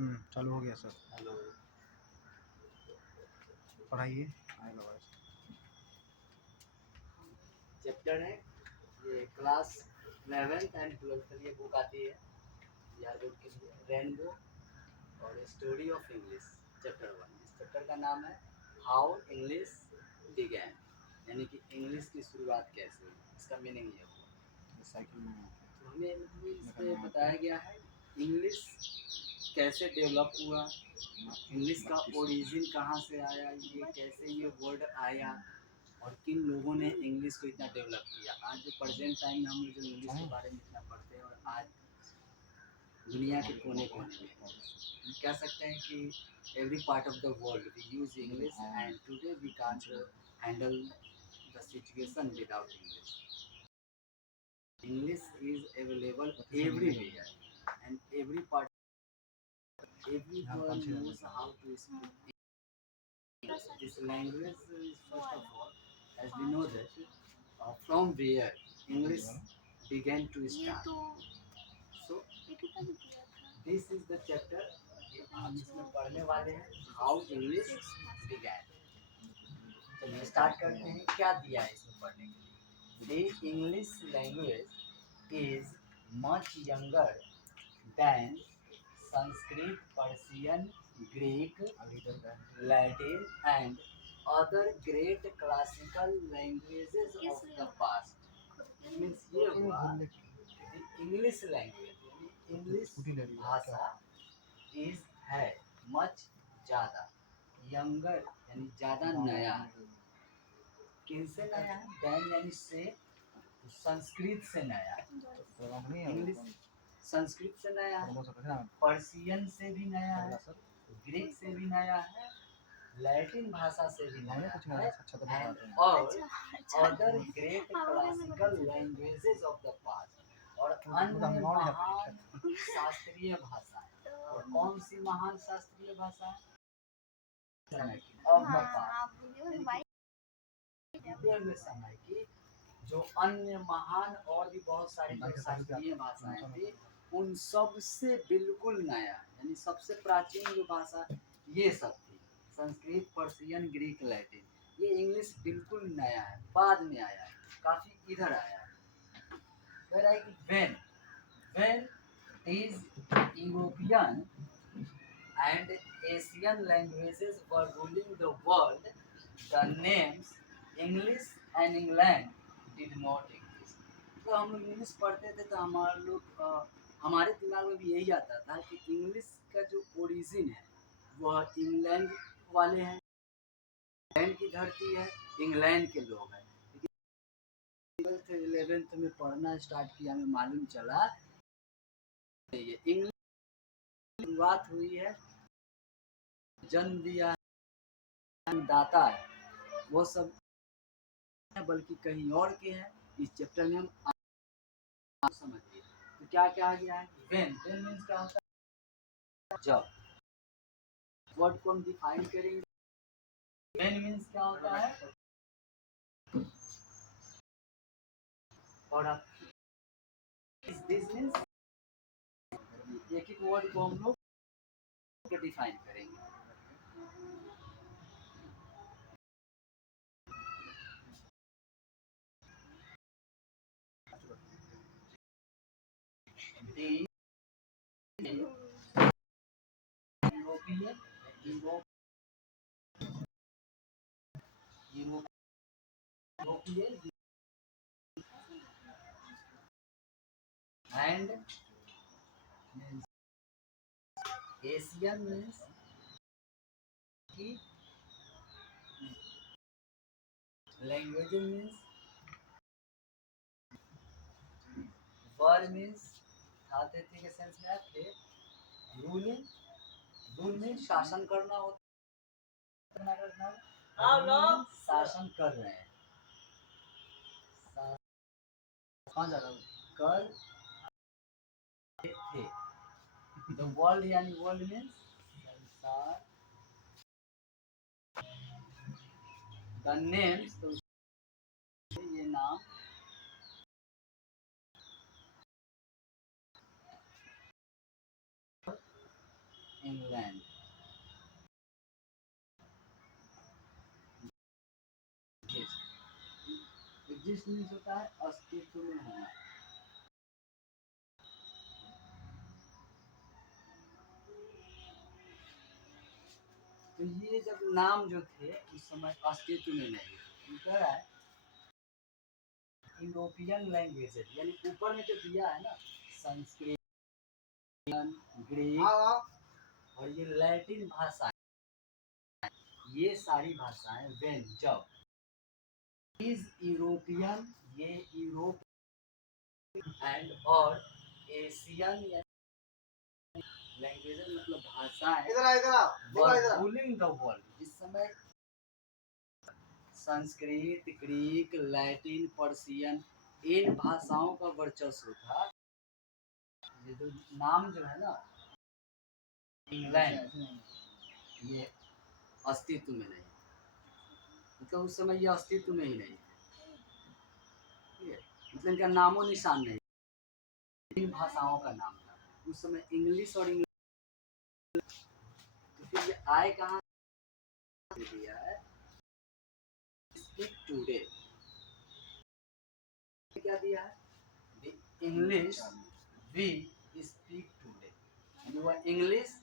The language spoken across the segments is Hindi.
चालू हो गया सर। हेलो। पढ़ाइए, आएगा वॉइस। चैप्टर है ये क्लास 11th एंड 12th के लिए बुक आती है याद के लिए, रेनबो और स्टोरी ऑफ इंग्लिश चैप्टर 1। इस चैप्टर का नाम है हाउ इंग्लिश बिगैन, यानी कि इंग्लिश की शुरुआत कैसे हुई। इसका मीनिंग ये हुआ। साइकिल में तो हमें इसमें बताया गया है इंग्लिश कैसे डेवलप हुआ, इंग्लिश का ओरिजिन कहाँ से आया, ये कैसे ये वर्ड आया और किन लोगों ने इंग्लिश को इतना डेवलप किया। आज जो प्रेजेंट टाइम में हम लोग जो इंग्लिश के बारे में इतना पढ़ते हैं और आज दुनिया के कोने कोने में हम कह सकते हैं कि every part of the world we use English and today we can't handle the situation without English. English is available everywhere and every part, everyone knows how to speak this language. Is first of all, as we know that from where English began to start. So this is the chapter हम इसमें पढ़ने वाले हैं, how English began। चलिए स्टार्ट करते हैं, क्या दिया है इसमें पढ़ने के लिए। The English language is much younger than Sanskrit, Persian, Greek, Latin and other great classical languages of the past। Means ये हुआ इंग्लिश लैंग्वेज, इंग्लिश भाषा इज है मच ज़्यादा, यंगर यानी ज़्यादा नया है। किनसे नया है? दैन यानी से, संस्कृत से नया है। इंग्लिश संस्कृत से नया है, पर्शियन से भी नया है, ग्रीक से भी नया है, लैटिन भाषा से भी नया है और other great classical languages of the past और अन्य महान शास्त्रीय भाषा। और कौन सी महान शास्त्रीय भाषा है? ऑफ द पास्ट, बीते हुए समय की जो अन्य महान और भी बहुत सारी शास्त्रीय भाषाएं थी, उन सब से बिल्कुल नया, यानी सबसे प्राचीन जो भाषा ये सब थी, संस्कृत, पर्शियन, ग्रीक, लैटिन, ये इंग्लिश बिल्कुल नया है, बाद में आया है, काफी इधर आया है। कह रहा है कि when these European and Asian languages were ruling the world, the names English and England did not exist। तो हम लोग इंग्लिश पढ़ते थे तो हमारे दिमाग में भी यही आता था कि इंग्लिश का जो ओरिजिन है वह इंग्लैंड वाले हैं, इंग्लैंड की धरती है, इंग्लैंड के लोग हैं। लेकिन 11th में पढ़ना स्टार्ट किया, हमें मालूम चला ये इंग्लिश शुरुआत हुई है, जन्म दिया दाता है वो सब है, बल्कि कहीं और के हैं। इस चैप्टर में हम समझिए तो क्या क्या गया है। when मीन्स क्या होता है? जब। वर्ड को हम डिफाइन करेंगे। when मीन्स क्या होता है? और आप दिस मीन्स एक एक वर्ड को हम लोग डिफाइन करेंगे। एंड एशियन मीन्स की लैंग्वेज मीन्स वर मीन्स खाते थे के सेंस में आते। रूलिंग, रूल मीन्स शासन करना होता है, शासन कर रहे हैं, कौन जा रहा कर थे। द वर्ल्ड यानी वर्ल्ड मीन्स संसार, द नेम्स तो ये नाम, मीन्स होता है अस्तित्व में होना। तो ये जब नाम जो थे उस समय अस्तित्व में नहीं कह रहा है यूरोपियन लैंग्वेजेस, यानी ऊपर में जो दिया है ना संस्कृत, ग्रीक और ये लैटिन भाषा, ये सारी भाषाएं वेन जब इज यूरोपियन, ये यूरोप एंड और एशियन लैंग्वेज मतलब भाषाएं रूलिंग द वर्ल्ड, जिस समय संस्कृत, ग्रीक, लैटिन, पर्शियन इन भाषाओं का वर्चस्व था। ये जो नाम जो है ना इंग्लैंड, ये अस्तित्व में नहीं, मतलब उस समय ये अस्तित्व में ही नहीं, मतलब इनका नामो निशान नहीं, इन भाषाओं का नाम था उस समय इंग्लिश और इंग्लिश। तो फिर ये आए कहाँ से दिया है स्पीक टुडे, क्या दिया है इंग्लिश वी स्पीक टुडे, यानी वह इंग्लिश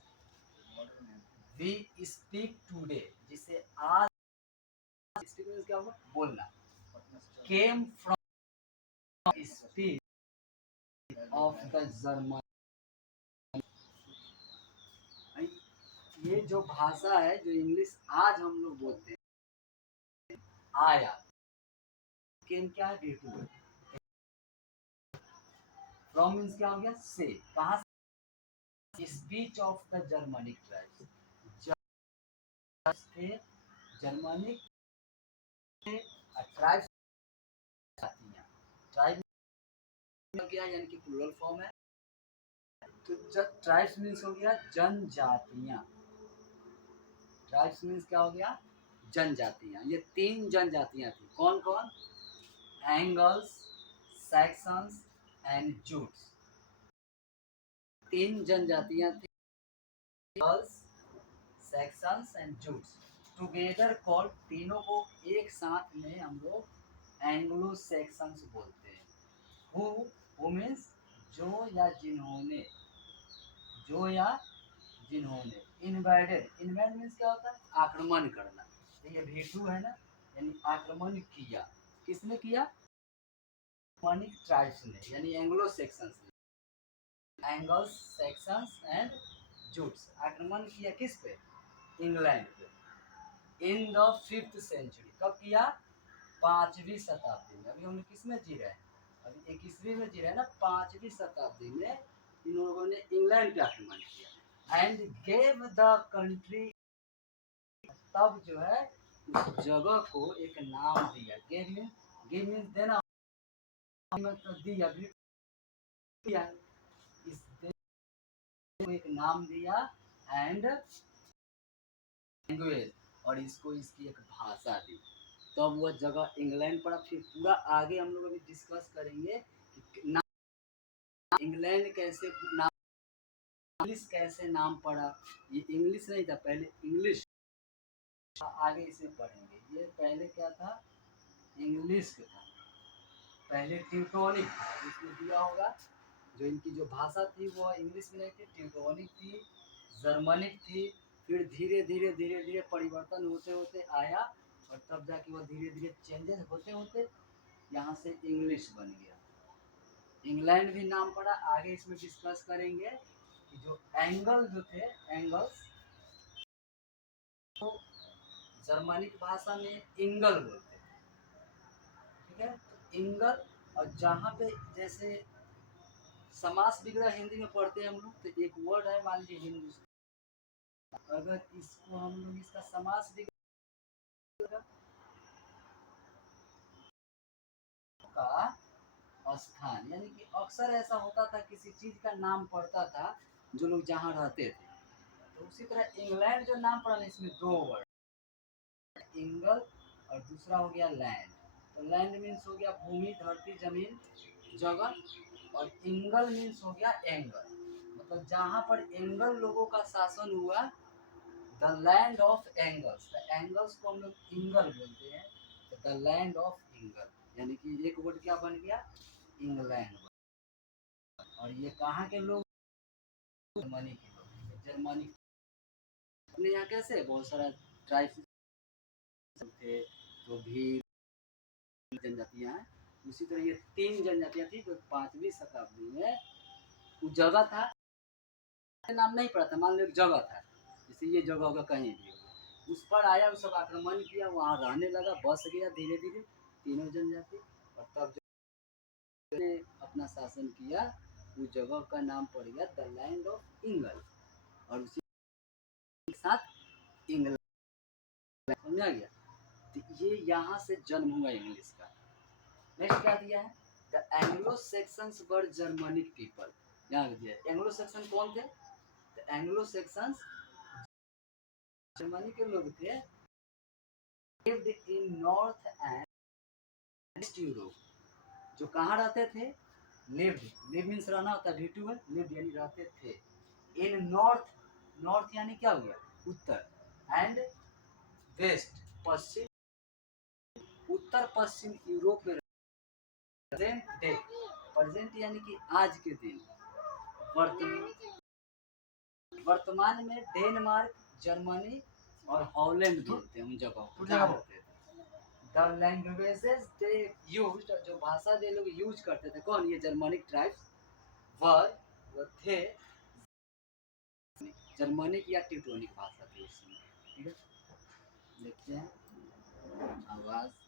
वी स्पीक टुडे, जिसे आज स्पीक क्या होगा बोलना, came from speak of the German. ये जो भाषा है जो इंग्लिश आज हम लोग बोलते हैं आया, केम क्या है टू, फ्रॉम मीन्स क्या हो गया से, कहाँ से speech of the Germanic tribes, थे जर्मनिक ट्राइब्स, ट्राइब क्या यानी कि प्लूरल फॉर्म है, तो ट्राइब्स मीन्स हो गया जनजातियां, ट्राइब्स मीन्स क्या हो गया जनजातियां। ये 3 जनजातियां थी, कौन कौन, एंगल्स, सैक्सन्स एंड जूट्स, 3 जनजातियां थी, angles, Saxons and Jutes, together called, तीनों को एक साथ में हम लोग एंग्लो सैक्सन्स बोलते हैं। हु मीन्स जो या जिन्होंने, जो या जिन्होंने, इन्वाइडेड, इन्वाइड मीन्स क्या होता है आक्रमण करना, तो ये भेटू है ना, यानी आक्रमण किया, किसने किया जर्मनिक ट्राइब्स ने, यानी एंग्लो सेक्शंस ने, एंगल्स, सेक्शंस एंड जूट्स, आक्रमण किया किस पे, इंग्लैंड पे, इन द 5th सेंचुरी, कब किया 5वीं शताब्दी में। अभी हम किस में जी रहे हैं, अभी 21वीं में जी रहे हैं ना, 5वीं शताब्दी में इन लोगों ने इंग्लैंड पे आक्रमण किया एंड गेव द कंट्री, तब जो है उस जगह को एक नाम दिया, गिव मीन्स देना, मतलब दिया, इस देश को एक नाम दिया एंड लैंग्वेज, और इसको इसकी एक भाषा दी, तब तो वह जगह इंग्लैंड पड़ा। फिर पूरा आगे हम लोग अभी डिस्कस करेंगे कि नाम इंग्लैंड कैसे नाम, इंग्लिश कैसे नाम पड़ा, ये इंग्लिश नहीं था पहले, इंग्लिश आगे इसे पढ़ेंगे। ये पहले क्या था इंग्लिश था, पहले ट्यूटोनिक था, इसमें दिया होगा जो इनकी जो भाषा थी वो इंग्लिश में नहीं थी, ट्यूटोनिक थी, जर्मनिक थी, फिर धीरे धीरे धीरे धीरे परिवर्तन होते होते आया और तब जाके वो धीरे धीरे चेंजेस होते होते यहाँ से इंग्लिश बन गया। इंग्लैंड भी नाम पड़ा, आगे इसमें डिस्कस करेंगे कि जो एंगल जो थे, एंगल्स तो जर्मनिक भाषा में इंगल बोलते हैं, ठीक है, तो इंगल, और जहाँ पे जैसे समास विग्रह हिंदी में पढ़ते हैं हम लोग, तो एक वर्ड है मान लीजिए हिंदुस्तान, अगर इसको हम लोग इसका समास विग्रह का स्थान, यानी कि अक्सर ऐसा होता था किसी चीज का नाम पड़ता था जो लोग जहाँ रहते थे, तो उसी तरह इंग्लैंड जो नाम पड़ा ना, इसमें 2 वर्ड, इंगल और दूसरा हो गया लैंड। तो लैंड मीन्स हो गया भूमि, धरती, जमीन, जगह, और इंगल मीन्स हो गया एंगल, मतलब जहाँ पर एंगल लोगों का शासन हुआ, the land of angles, the angles को हम लोग इंगल बोलते हैं, तो द लैंड ऑफ इंगल, यानी कि एक वर्ड क्या बन गया, इंग्लैंड। और ये कहाँ के लोग, जर्मनी के लोग। जर्मनी अपने यहाँ कैसे बहुत सारा ट्राइब्स थे, तो भी जनजातियाँ हैं, उसी तरह ये 3 जनजातियाँ थी जो 5वीं शताब्दी में उस जगह था, नाम नहीं पड़ा था, मान लो एक जगह था, जैसे ये जगह होगा कहीं भी, उस पर आया, उस सब आक्रमण किया, वहाँ रहने लगा, बस गया धीरे धीरे तीनों जनजाति। और तब जब ने अपना शासन किया, उस जगह का नाम पड़ गया द लैंड ऑफ इंग्लैंड, और उसी के साथ इंग्लैंड, समझ आ गया। तो ये यहाँ से जन्म हुआ इंग्लिश का। नेक्स्ट क्या दिया है, the Anglo sections were Germanic people. यहाँ दिया है एंग्लो सेक्शन कौन थे, द एंग्लो सेक्शंस जर्मनी के लोग थे, lived in north and east Europe. जो कहाँ रहते थे, लिव्ड, लिव मीन्स रहना होता है, लिव यानी रहते थे, इन नॉर्थ, नॉर्थ यानी क्या हो गया, उत्तर, एंड वेस्ट पश्चिम, उत्तर पश्चिम यूरोप में। प्रेजेंट डे, प्रेजेंट यानी कि आज के दिन, वर्तमान में डेनमार्क, जर्मनी और हॉलैंड बोलते हैं उन जगहों को, जहाँ होते थे। द लैंग्वेजेस दे यूज्ड, जो भाषा दे लोग यूज करते थे, कौन, ये जर्मनिक ट्राइब्स, वो थे जर्मनिक या टेक्टोनिक भाषा थी उस समय। ठीक है, देखते हैं आवाज